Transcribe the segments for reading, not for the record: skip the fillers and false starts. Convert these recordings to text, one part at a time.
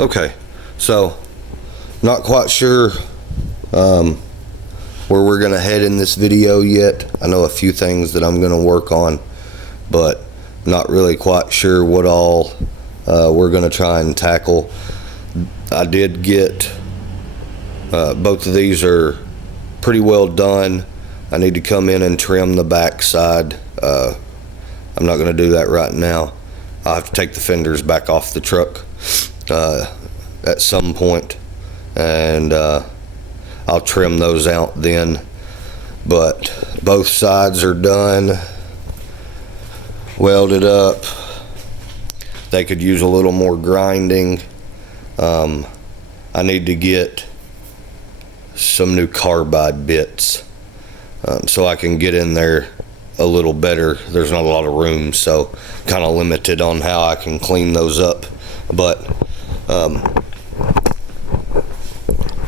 Okay, so not quite sure where we're gonna head in this video yet. I know a few things that I'm gonna work on, but not really quite sure what all we're gonna try and tackle. I did get both of these are pretty well done. I need to come in and trim the back side. I'm not gonna do that right now. I'll have to take the fenders back off the truck at some point, and I'll trim those out then. But both sides are done, welded up. They could use a little more grinding. I need to get some new carbide bits so I can get in there a little better. There's not a lot of room, so kind of limited on how I can clean those up. But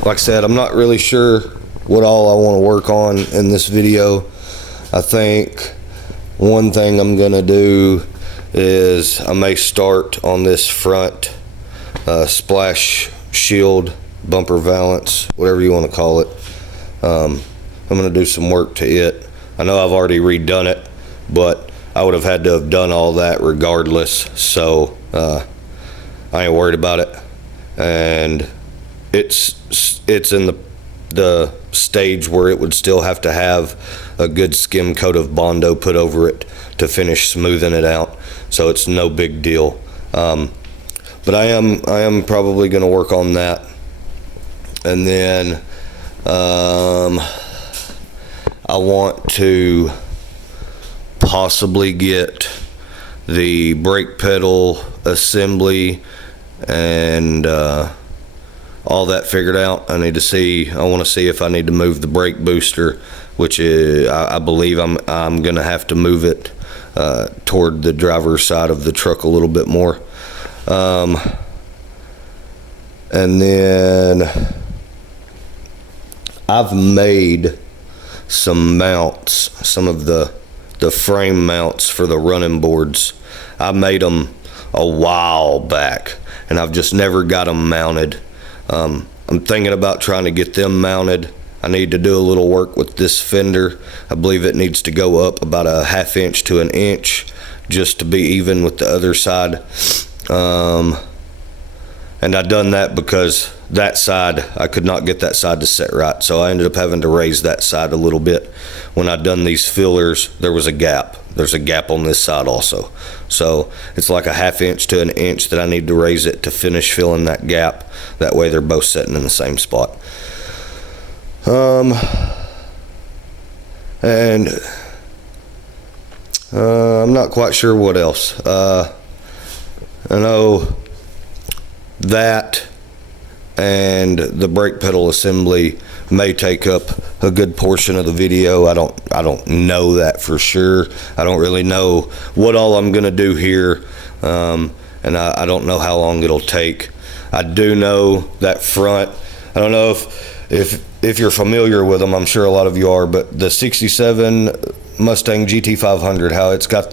like I said, I'm not really sure what all I want to work on in this video. I think one thing I'm gonna do is I may start on this front splash shield, bumper valance, whatever you want to call it. I'm gonna do some work to it. I know I've already redone it, but I would have had to have done all that regardless, so I ain't worried about it. And it's in the stage where it would still have to have a good skim coat of Bondo put over it to finish smoothing it out, so it's no big deal. But I am probably going to work on that, and then I want to possibly get the brake pedal assembly and all that figured out. I want to see if I need to move the brake booster, which is, I believe I'm gonna have to move it toward the driver's side of the truck a little bit more. And then I've made some mounts, some of the frame mounts for the running boards. I made them a while back, and I've just never got them mounted. I'm thinking about trying to get them mounted. I need to do a little work with this fender. I believe it needs to go up about a 1/2 inch to 1 inch just to be even with the other side. And I done that because that side, I could not get that side to set right, so I ended up having to raise that side a little bit. When I done these fillers, there was a gap. There's a gap on this side also, so it's like a 1/2 inch to 1 inch that I need to raise it to finish filling that gap. That way they're both sitting in the same spot. And I'm not quite sure what else. I know that and the brake pedal assembly may take up a good portion of the video. I don't know that for sure. I don't really know what all I'm gonna do here, and I don't know how long it'll take. I do know that front, I don't know if you're familiar with them. I'm sure a lot of you are, but the 67 Mustang GT500, how it's got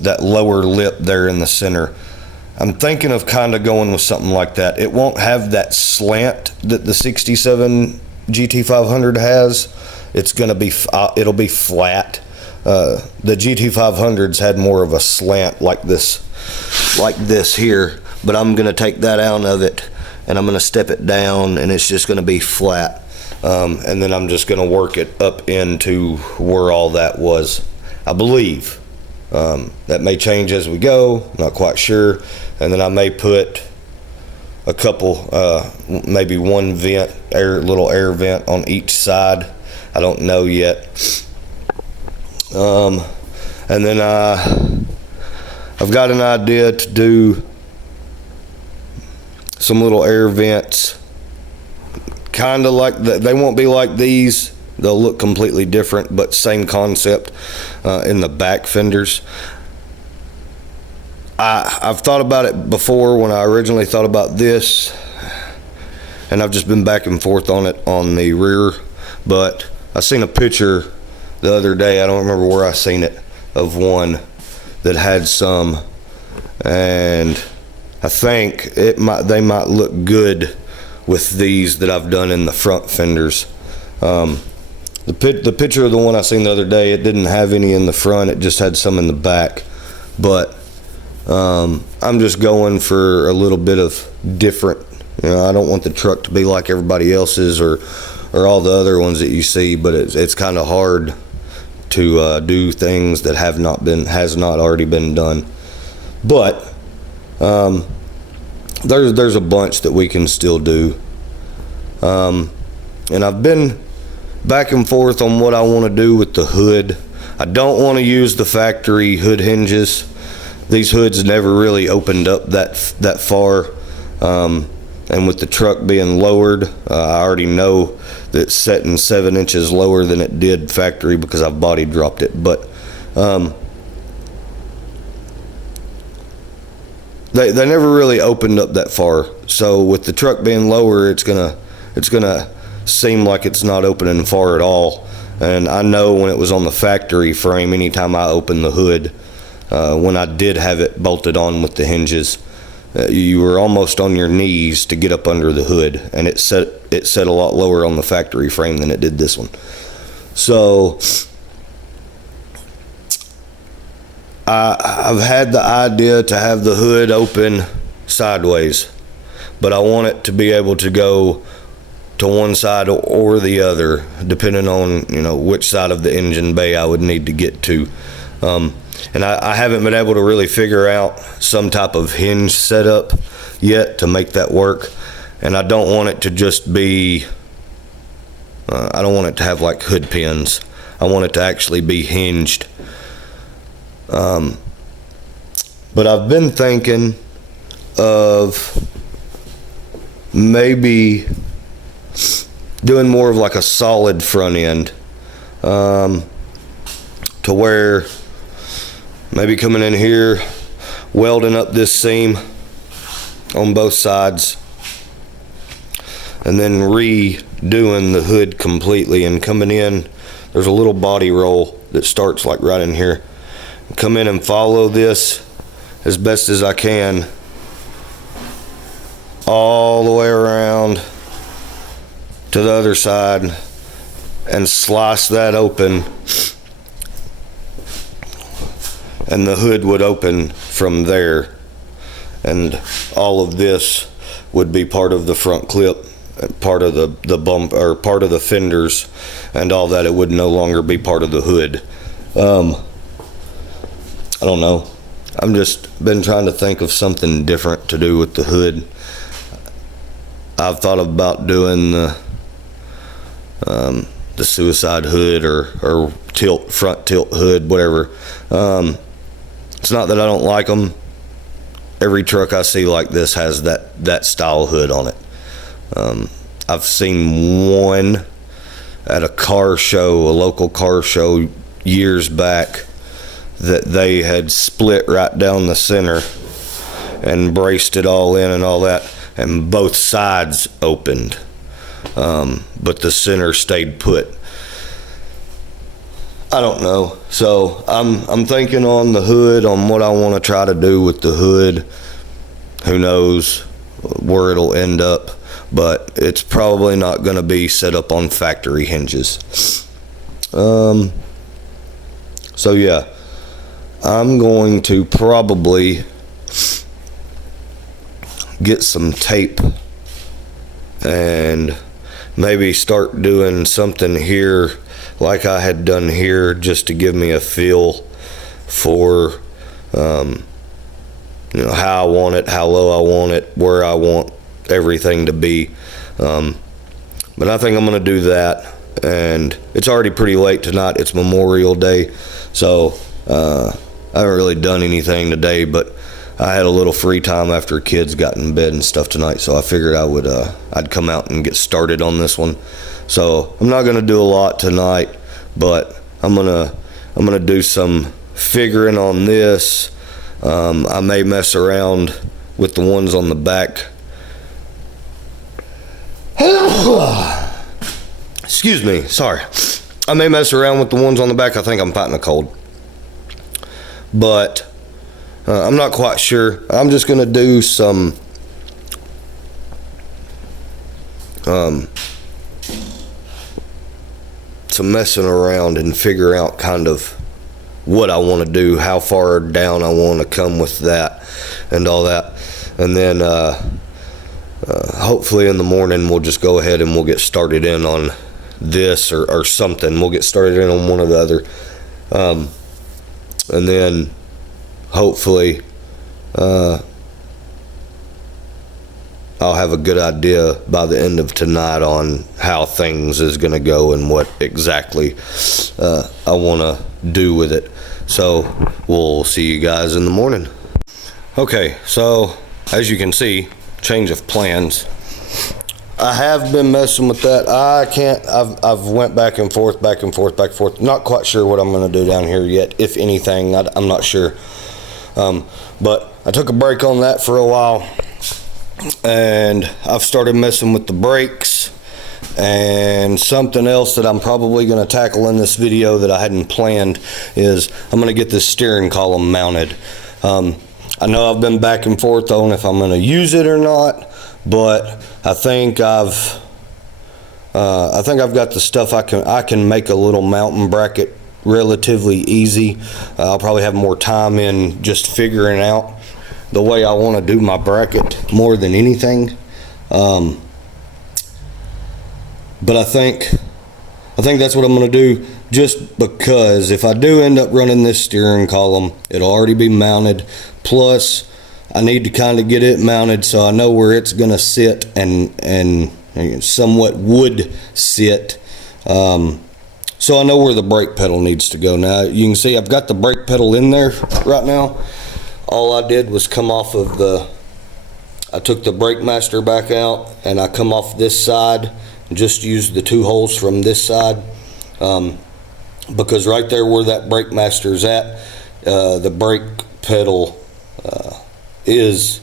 that lower lip there in the center. I'm thinking of kind of going with something like that. It won't have that slant that the 67 GT500 has. It's gonna be, it'll be flat. The GT500s had more of a slant like this here, but I'm gonna take that out of it and I'm gonna step it down, and it's just gonna be flat. And then I'm just gonna work it up into where all that was, I believe. That may change as we go, not quite sure. And then I may put a couple, maybe one vent, little air vent on each side. I don't know yet. And then I've got an idea to do some little air vents, kind of like they won't be like these. They'll look completely different, but same concept in the back fenders. I've thought about it before when I originally thought about this, and I've just been back and forth on it on the rear, but I seen a picture the other day, I don't remember where I seen it, of one that had some, and I think they might look good with these that I've done in the front fenders. The picture of the one I seen the other day, it didn't have any in the front, it just had some in the back. But I'm just going for a little bit of different. I don't want the truck to be like everybody else's or all the other ones that you see, but it's kind of hard to do things that has not already been done. But there's a bunch that we can still do. And I've been back and forth on what I want to do with the hood. I don't want to use the factory hood hinges. These hoods never really opened up that far. And with the truck being lowered, I already know that it's setting 7 inches lower than it did factory because I've body dropped it. But they never really opened up that far. So with the truck being lower, it's gonna seem like it's not opening far at all. And I know when it was on the factory frame, anytime I opened the hood, when I did have it bolted on with the hinges, you were almost on your knees to get up under the hood, and it set a lot lower on the factory frame than it did this one. So I've had the idea to have the hood open sideways, but I want it to be able to go to one side or the other, depending on which side of the engine bay I would need to get to. And I haven't been able to really figure out some type of hinge setup yet to make that work. And I don't want it to just be, I don't want it to have like hood pins. I want it to actually be hinged. But I've been thinking of maybe doing more of like a solid front end, to where maybe coming in here, welding up this seam on both sides, and then redoing the hood completely, and coming in, there's a little body roll that starts like right in here. Come in and follow this as best as I can all the way around to the other side and slice that open, and the hood would open from there, and all of this would be part of the front clip, part of the bump, or part of the fenders, and all that. It would no longer be part of the hood. I don't know. I've just been trying to think of something different to do with the hood. I've thought about doing the suicide hood or front tilt hood, whatever. It's not that I don't like them. Every truck I see like this has that style hood on it. I've seen one at a car show, a local car show years back, that they had split right down the center and braced it all in and all that, and both sides opened, but the center stayed put. I don't know. So I'm thinking on the hood, on what I want to try to do with the hood. Who knows where it'll end up, but it's probably not going to be set up on factory hinges. So yeah, I'm going to probably get some tape and maybe start doing something here like I had done here, just to give me a feel for how I want it, how low I want it, where I want everything to be. But I think I'm going to do that, and it's already pretty late tonight. It's Memorial Day, so I haven't really done anything today, but I had a little free time after kids got in bed and stuff tonight, so I figured I'd come out and get started on this one. So I'm not going to do a lot tonight, but I'm gonna do some figuring on this. I may mess around with the ones on the back. Excuse me, sorry. I may mess around with the ones on the back. I think I'm fighting a cold. But I'm not quite sure. I'm just gonna do some messing around and figure out kind of what I want to do, how far down I want to come with that and all that. And then hopefully in the morning we'll just go ahead and we'll get started in on this or something. We'll get started in on one or the other. And then hopefully I'll have a good idea by the end of tonight on how things is going to go and what exactly I want to do with it. So we'll see you guys in the morning. Okay, so as you can see, change of plans. I have been messing with that. I've went back and forth. Not quite sure what I'm going to do down here yet, if anything. I'm not sure. But I took a break on that for a while, and I've started messing with the brakes. And something else that I'm probably going to tackle in this video that I hadn't planned is I'm going to get this steering column mounted. I know I've been back and forth on if I'm going to use it or not, but I think I've got the stuff I can make a little mounting bracket relatively easy. I'll probably have more time in just figuring out the way I want to do my bracket more than anything. But I think that's what I'm going to do, just because if I do end up running this steering column, it'll already be mounted. Plus, I need to kind of get it mounted so I know where it's going to sit and somewhat would sit. So I know where the brake pedal needs to go. Now, you can see I've got the brake pedal in there right now. All I did was come off of I took the brake master back out and I come off this side. Just use the two holes from this side, because right there where that brake master is at, the brake pedal is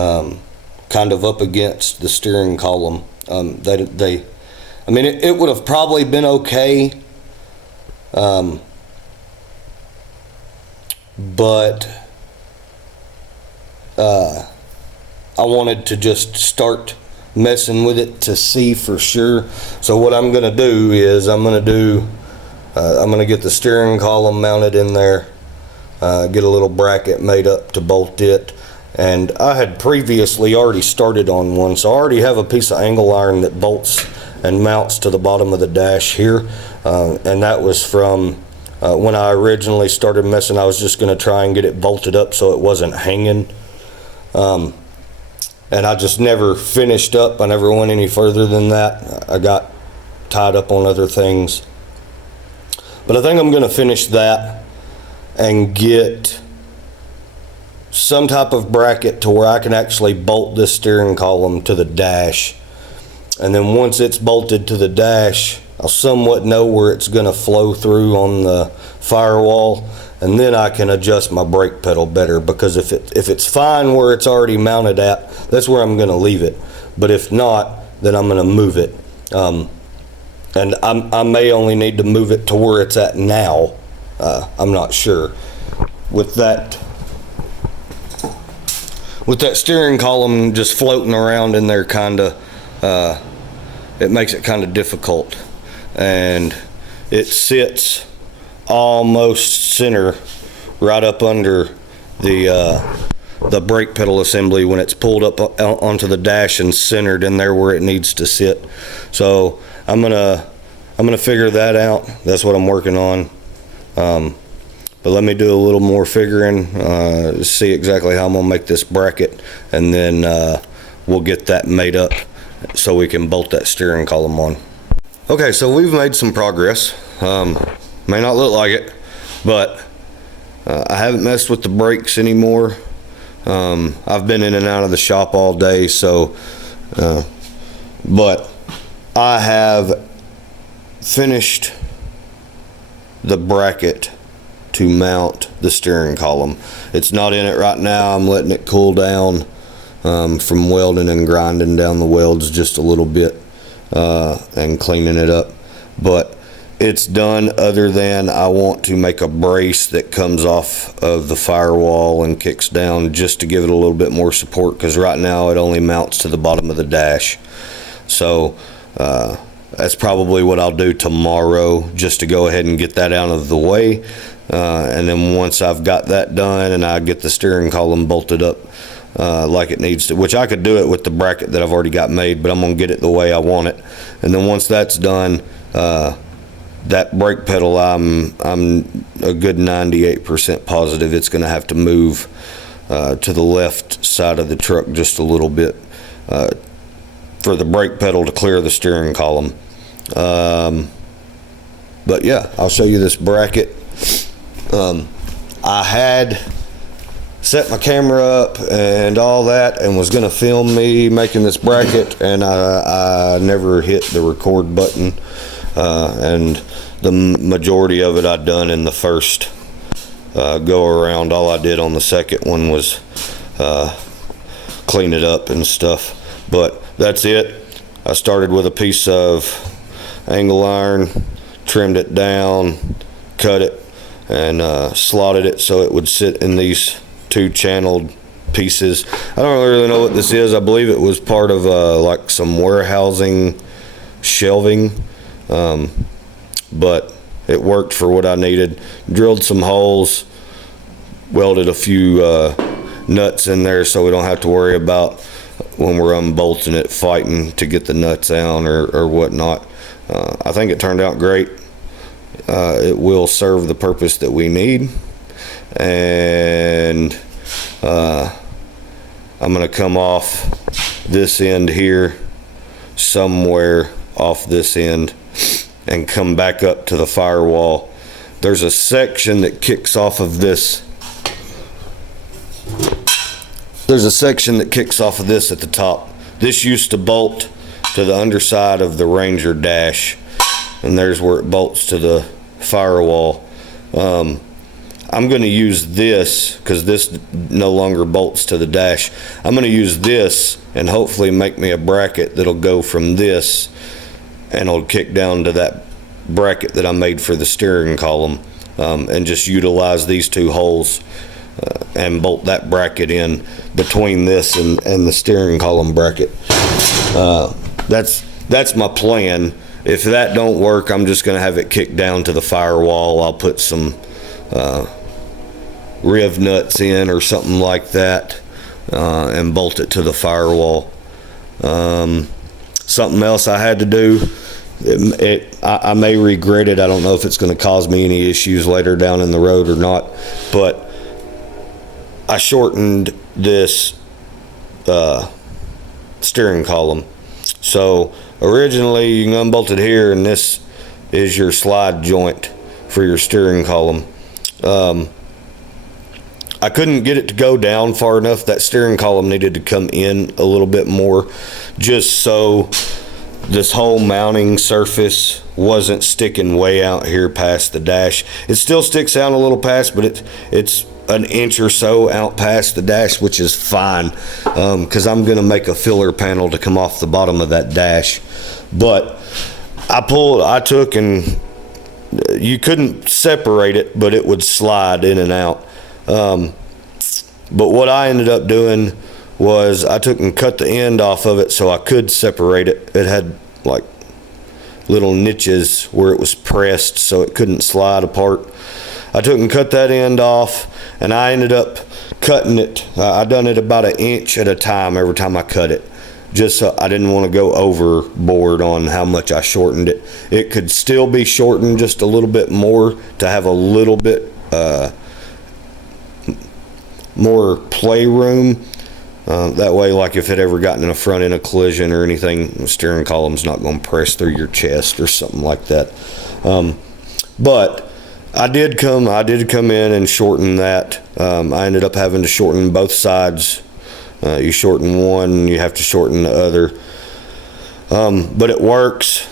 kind of up against the steering column. It would have probably been okay, but I wanted to just start messing with it to see for sure. So what I'm going to do is I'm going to get the steering column mounted in there, get a little bracket made up to bolt it, and I had previously already started on one, so I already have a piece of angle iron that bolts and mounts to the bottom of the dash here, and that was from when I originally started messing. I was just going to try and get it bolted up so it wasn't hanging. And I just never finished up. I never went any further than that. I got tied up on other things. But I think I'm going to finish that and get some type of bracket to where I can actually bolt this steering column to the dash. And then once it's bolted to the dash, I'll somewhat know where it's going to flow through on the firewall. And then I can adjust my brake pedal better, because if it's fine where it's already mounted at, that's where I'm going to leave it. But if not, then I'm going to move it. And I may only need to move it to where it's at now. I'm not sure. With that steering column just floating around in there, it makes it kind of difficult. And it sits almost center right up under the brake pedal assembly when it's pulled up onto the dash and centered in there where it needs to sit. So I'm gonna figure that out. That's what I'm working on. But let me do a little more figuring, see exactly how I'm gonna make this bracket, and then we'll get that made up so we can bolt that steering column on. Okay, so we've made some progress. May not look like it, but I haven't messed with the brakes anymore. I've been in and out of the shop all day, so but I have finished the bracket to mount the steering column. It's not in it right now. I'm letting it cool down from welding and grinding down the welds just a little bit and cleaning it up. But it's done, other than I want to make a brace that comes off of the firewall and kicks down just to give it a little bit more support, because right now it only mounts to the bottom of the dash. So that's probably what I'll do tomorrow, just to go ahead and get that out of the way. And then once I've got that done and I get the steering column bolted up like it needs to, which I could do it with the bracket that I've already got made, but I'm gonna get it the way I want it. And then once that's done, that brake pedal, I'm a good 98% positive it's gonna have to move to the left side of the truck just a little bit for the brake pedal to clear the steering column. But yeah, I'll show you this bracket. I had set my camera up and all that and was gonna film me making this bracket, and I never hit the record button, and the majority of it I'd done in the first go around. All I did on the second one was clean it up and stuff, but that's it. I started with a piece of angle iron, trimmed it down, cut it, and slotted it so it would sit in these two channeled pieces. I don't really know what this is. I believe it was part of like some warehousing shelving, but it worked for what I needed. Drilled some holes, welded a few nuts in there so we don't have to worry about, when we're unbolting it, fighting to get the nuts out or whatnot. I think it turned out great. It will serve the purpose that we need, and I'm going to come off this end here, somewhere off this end, and come back up to the firewall. There's a section that kicks off of this. There's a section that kicks off of this at the top. This used to bolt to the underside of the Ranger dash, and there's where it bolts to the firewall. I'm going to use this because this no longer bolts to the dash. I'm going to use this and hopefully make me a bracket that'll go from this and it'll kick down to that bracket that I made for the steering column, and just utilize these two holes and bolt that bracket in between this and the steering column bracket. That's my plan. If that don't work, I'm just going to have it kick down to the firewall. I'll put some riv nuts in or something like that, and bolt it to the firewall. Something else I had to do, I may regret it. I don't know if it's going to cause me any issues later down in the road or not, but I shortened this steering column. So originally you can unbolt it here, and this is your slide joint for your steering column. I couldn't get it to go down far enough. That steering column needed to come in a little bit more, just so this whole mounting surface wasn't sticking way out here past the dash. It still sticks out a little past, but it's an inch or so out past the dash, which is fine, because I'm going to make a filler panel to come off the bottom of that dash. But I took and you couldn't separate it, but it would slide in and out. But what I ended up doing was I took and cut the end off of it so I could separate it. It had like little niches where it was pressed so it couldn't slide apart. I took and cut that end off, and I ended up cutting it. I done it about an inch at a time every time I cut it, just so I didn't want to go overboard on how much I shortened it. It could still be shortened just a little bit more to have a little bit more playroom. That way, like if it ever gotten in a front end of collision or anything, the steering column's not going to press through your chest or something like that. But I did come in and shorten that. I ended up having to shorten both sides. You shorten one, you have to shorten the other. But it works.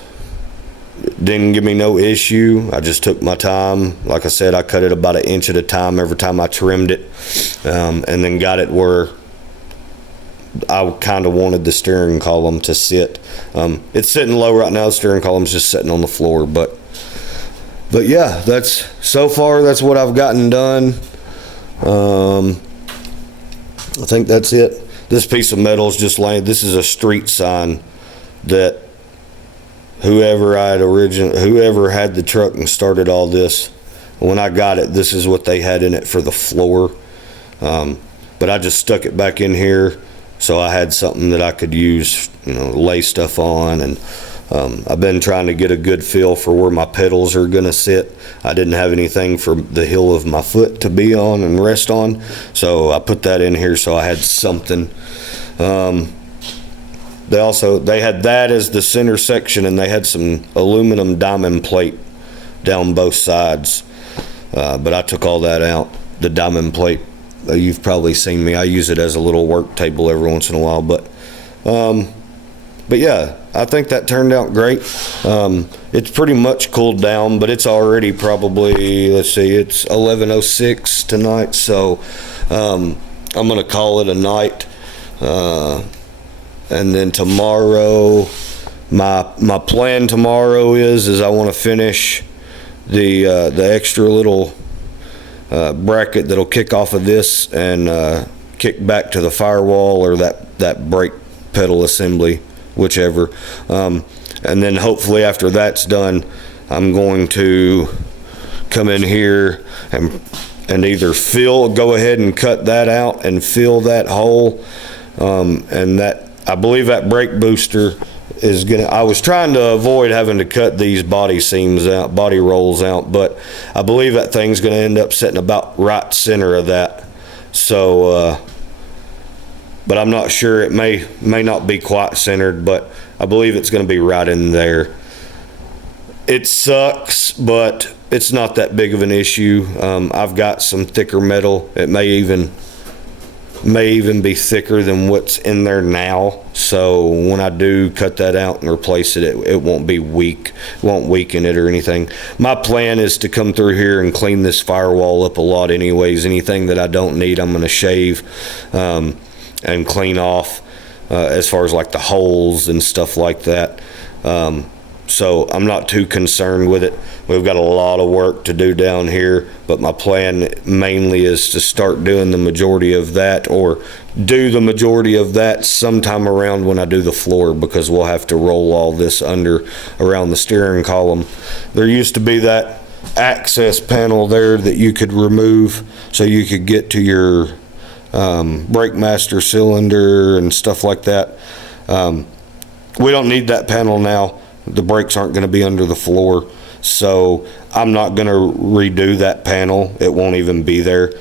It didn't give me no issue. I just took my time. Like I said, I cut it about an inch at a time every time I trimmed it, and then got it where I kind of wanted the steering column to sit. It's sitting low right now. The steering column's just sitting on the floor, but But yeah, so far that's what I've gotten done. I think that's it. This piece of metal is just laying. This is a street sign that whoever had the truck and started all this, when I got it, this is what they had in it for the floor. But I just stuck it back in here so I had something that I could use, lay stuff on. And I've been trying to get a good feel for where my pedals are gonna sit. I didn't have anything for the heel of my foot to be on and rest on, so I put that in here so I had something. They had that as the center section, and they had some aluminum diamond plate down both sides, but I took all that out. The diamond plate, you've probably seen me, I use it as a little work table every once in a while. But yeah, I think that turned out great. It's pretty much cooled down, but it's already probably, let's see, it's 11:06 tonight, so I'm gonna call it a night. And then tomorrow, my plan tomorrow is I want to finish the extra little bracket that'll kick off of this and kick back to the firewall or that brake pedal assembly, whichever. And then hopefully after that's done, I'm going to come in here and either go ahead and cut that out and fill that hole. And I believe that brake booster is I was trying to avoid having to cut these body rolls out, but I believe that thing's gonna end up sitting about right center of that. So, but I'm not sure. It may not be quite centered, but I believe it's gonna be right in there. It sucks, but it's not that big of an issue. I've got some thicker metal. It may even be thicker than what's in there now. So when I do cut that out and replace it, it won't be weak. It won't weaken it or anything. My plan is to come through here and clean this firewall up a lot anyways. Anything that I don't need, I'm going to shave and clean off as far as like the holes and stuff like that. So I'm not too concerned with it. We've got a lot of work to do down here, but my plan mainly is to start doing the majority of that, or do the majority of that sometime around when I do the floor, because we'll have to roll all this around the steering column. There used to be that access panel there that you could remove so you could get to your brake master cylinder and stuff like that. We don't need that panel now. The brakes aren't going to be under the floor, so I'm not going to redo that panel. It won't even be there.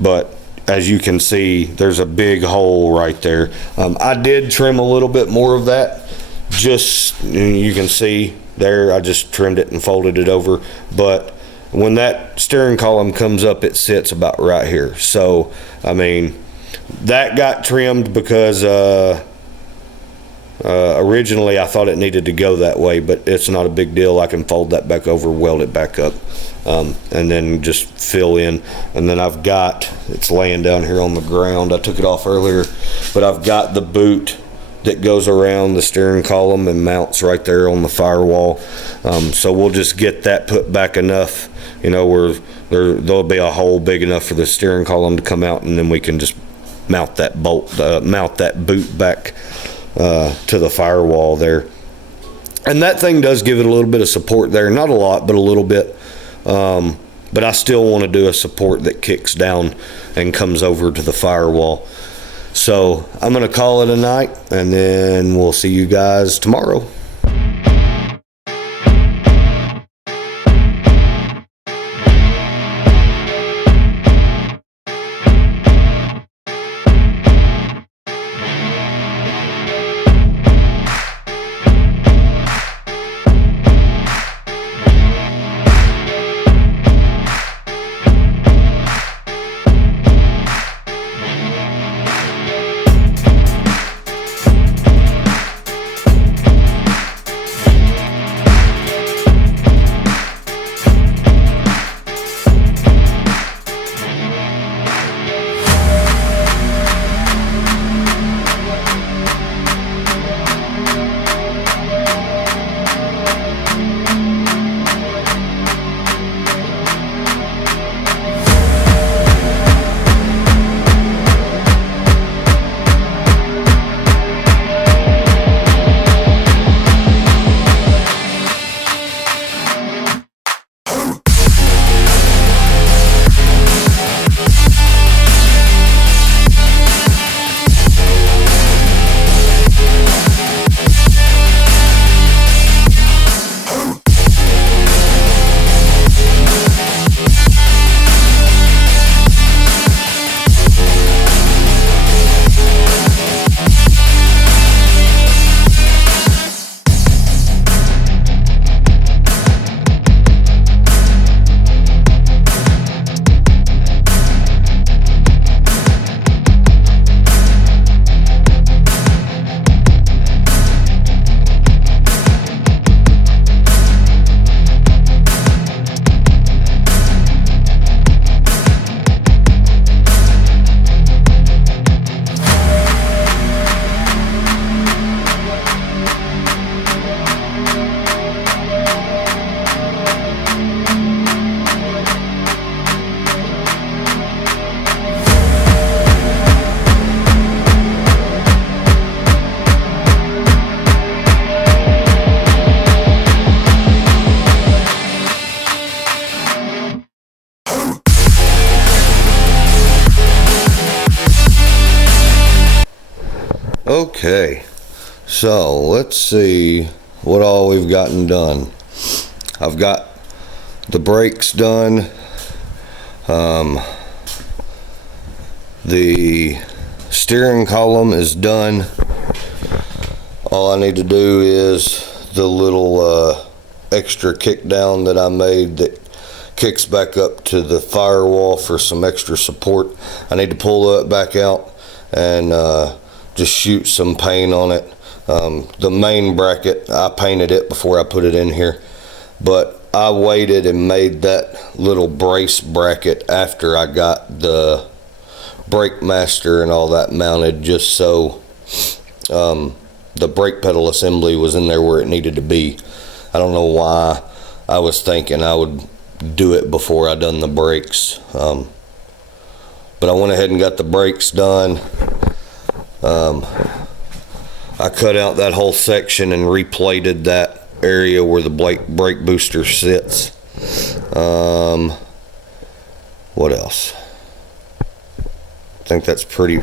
But as you can see, there's a big hole right there. I did trim a little bit more of that. Just, you can see there, I just trimmed it and folded it over. But when that steering column comes up, it sits about right here. So, I mean, that got trimmed because originally I thought it needed to go that way, but it's not a big deal. I can fold that back over, weld it back up, and then just fill in. And then it's laying down here on the ground. I took it off earlier, but I've got the boot that goes around the steering column and mounts right there on the firewall. So we'll just get that put back enough, where there'll be a hole big enough for the steering column to come out, and then we can just mount that boot back to the firewall there. And that thing does give it a little bit of support there. Not a lot, but a little bit. But I still want to do a support that kicks down and comes over to the firewall. So I'm going to call it a night, and then we'll see you guys tomorrow. Okay, so let's see what all we've gotten done. I've got the brakes done. The steering column is done. All I need to do is the little extra kick down that I made that kicks back up to the firewall for some extra support. I need to pull that back out and just shoot some paint on it. The main bracket, I painted it before I put it in here, but I waited and made that little brace bracket after I got the brake master and all that mounted, just so the brake pedal assembly was in there where it needed to be. I don't know why I was thinking I would do it before I done the brakes, but I went ahead and got the brakes done. I cut out that whole section and replated that area where the brake booster sits. What else? I think that's pretty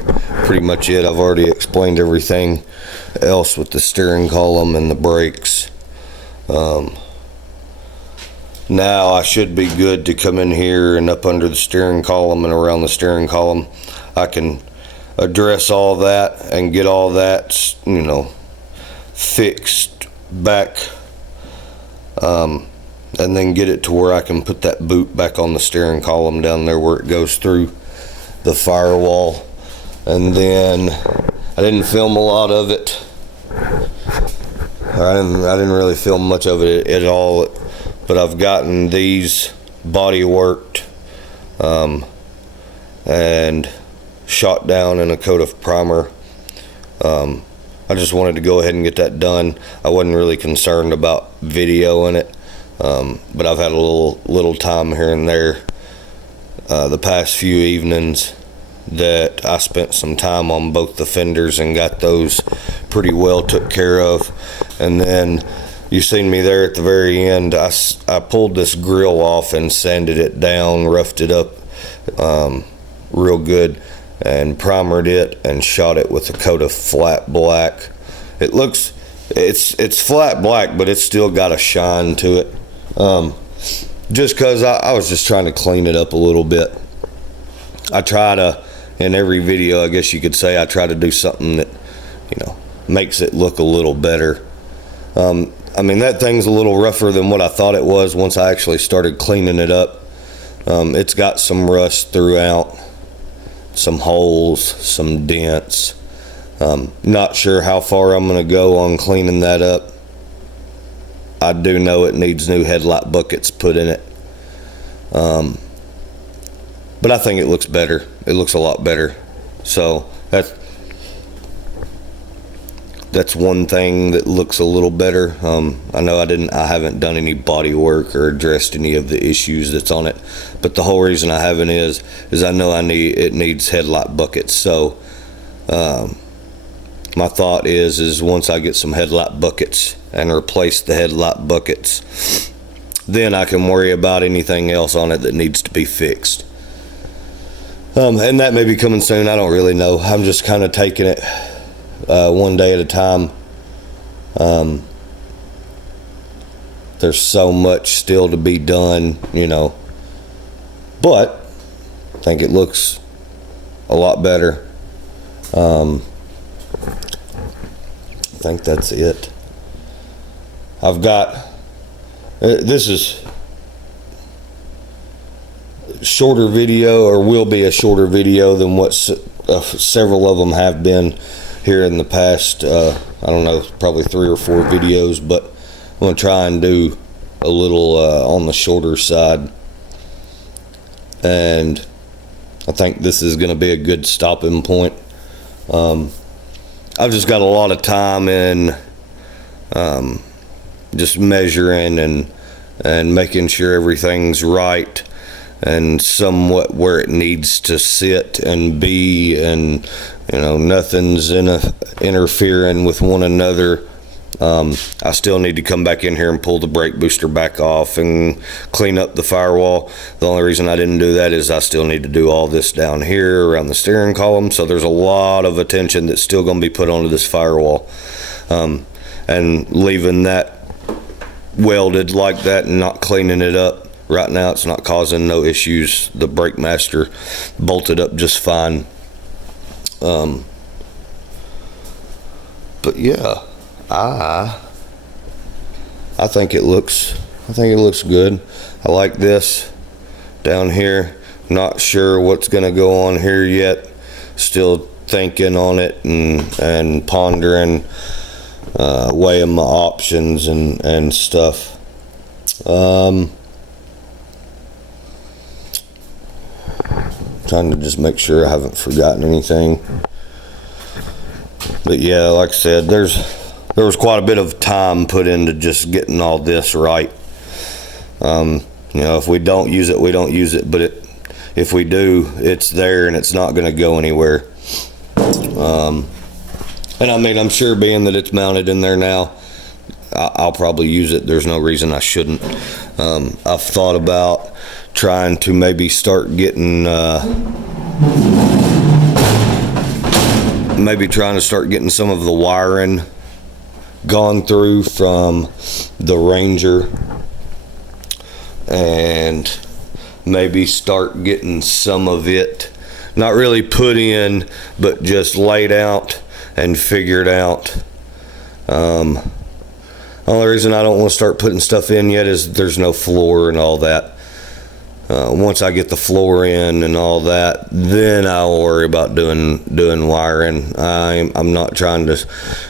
much it. I've already explained everything else with the steering column and the brakes. Now I should be good to come in here and up under the steering column and around the steering column. I can address all that and get all that, you know, fixed back, and then get it to where I can put that boot back on the steering column down there where it goes through the firewall. And then I didn't film a lot of it. I didn't really film much of it at all, but I've gotten these body worked and shot down in a coat of primer. I just wanted to go ahead and get that done. I wasn't really concerned about videoing it, but I've had a little time here and there the past few evenings that I spent some time on both the fenders and got those pretty well took care of. And then you seen me there at the very end. I pulled this grill off and sanded it down, roughed it up real good, and primered it and shot it with a coat of flat black. It's flat black, but it's still got a shine to it. Just because I was just trying to clean it up a little bit. I try to, in every video, I guess you could say, I try to do something that, you know, makes it look a little better. I mean, that thing's a little rougher than what I thought it was once I actually started cleaning it up. It's got some rust throughout, some holes, some dents. Not sure how far I'm going to go on cleaning that up. I do know it needs new headlight buckets put in it. But I think it looks better. It looks a lot better. So that's one thing that looks a little better. I know I haven't done any body work or addressed any of the issues that's on it, but the whole reason I haven't is I know it needs headlight buckets. So my thought is once I get some headlight buckets and replace the headlight buckets, then I can worry about anything else on it that needs to be fixed. And that may be coming soon. I don't really know. I'm just kind of taking it one day at a time. There's so much still to be done, you know, but I think it looks a lot better. I think that's it. I've got this is shorter video, or will be a shorter video than what several of them have been here in the past, I don't know, probably 3 or 4 videos, but I'm going to try and do a little on the shorter side. And I think this is going to be a good stopping point. I've just got a lot of time in just measuring and making sure everything's right and somewhat where it needs to sit and be, and you know, nothing's interfering with one another I still need to come back in here and pull the brake booster back off and clean up the firewall. The only reason I didn't do that is I still need to do all this down here around the steering column. So there's a lot of attention that's still going to be put onto this firewall. And leaving that welded like that and not cleaning it up right now, it's not causing no issues. The brake master bolted up just fine. But yeah, I think it looks good. I like this down here. Not sure what's gonna go on here yet. Still thinking on it and pondering, weighing my options and stuff. Trying to just make sure I haven't forgotten anything. But yeah, like I said, there was quite a bit of time put into just getting all this right. You know, if we don't use it, we don't use it. But if we do, it's there and it's not going to go anywhere. And I mean, I'm sure being that it's mounted in there now, I'll probably use it. There's no reason I shouldn't. I've thought about trying to maybe start getting some of the wiring gone through from the Ranger, and maybe start getting some of it not really put in but just laid out and figured out. The only reason I don't want to start putting stuff in yet is there's no floor and all that. Once I get the floor in and all that, then I'll worry about doing wiring. I'm not trying to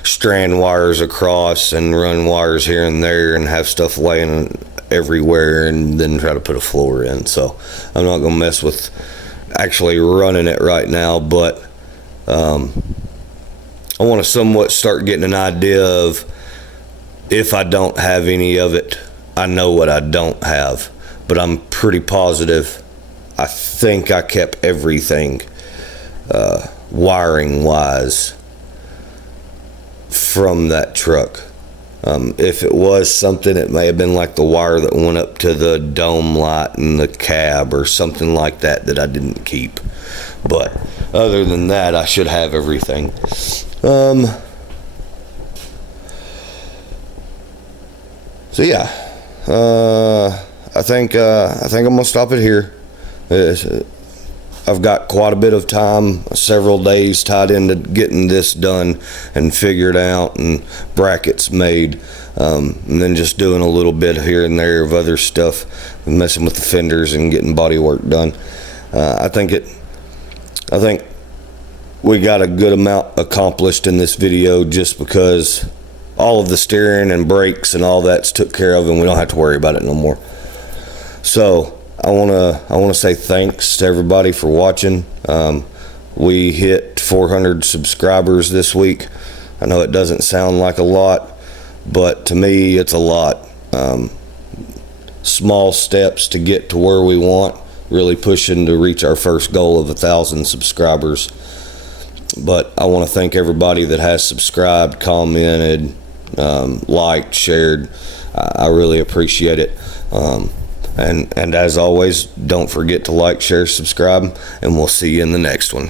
strand wires across and run wires here and there and have stuff laying everywhere and then try to put a floor in. So I'm not gonna mess with actually running it right now, but I want to somewhat start getting an idea of, if I don't have any of it, I know what I don't have. But I'm pretty positive I think I kept everything wiring wise from that truck. If it was something, it may have been like the wire that went up to the dome light in the cab or something like that I didn't keep. But other than that, I should have everything. So yeah, I think I'm gonna stop it here. I've got quite a bit of time, several days tied into getting this done and figured out and brackets made, and then just doing a little bit here and there of other stuff, messing with the fenders and getting body work done. I think we got a good amount accomplished in this video, just because all of the steering and brakes and all that's took care of, and we don't have to worry about it no more. So I wanna say thanks to everybody for watching. We hit 400 subscribers this week. I know it doesn't sound like a lot, but to me it's a lot. Small steps to get to where we want, really pushing to reach our first goal of 1,000 subscribers. But I want to thank everybody that has subscribed, commented, liked, shared. I really appreciate it. And as always, don't forget to like, share, subscribe, and we'll see you in the next one.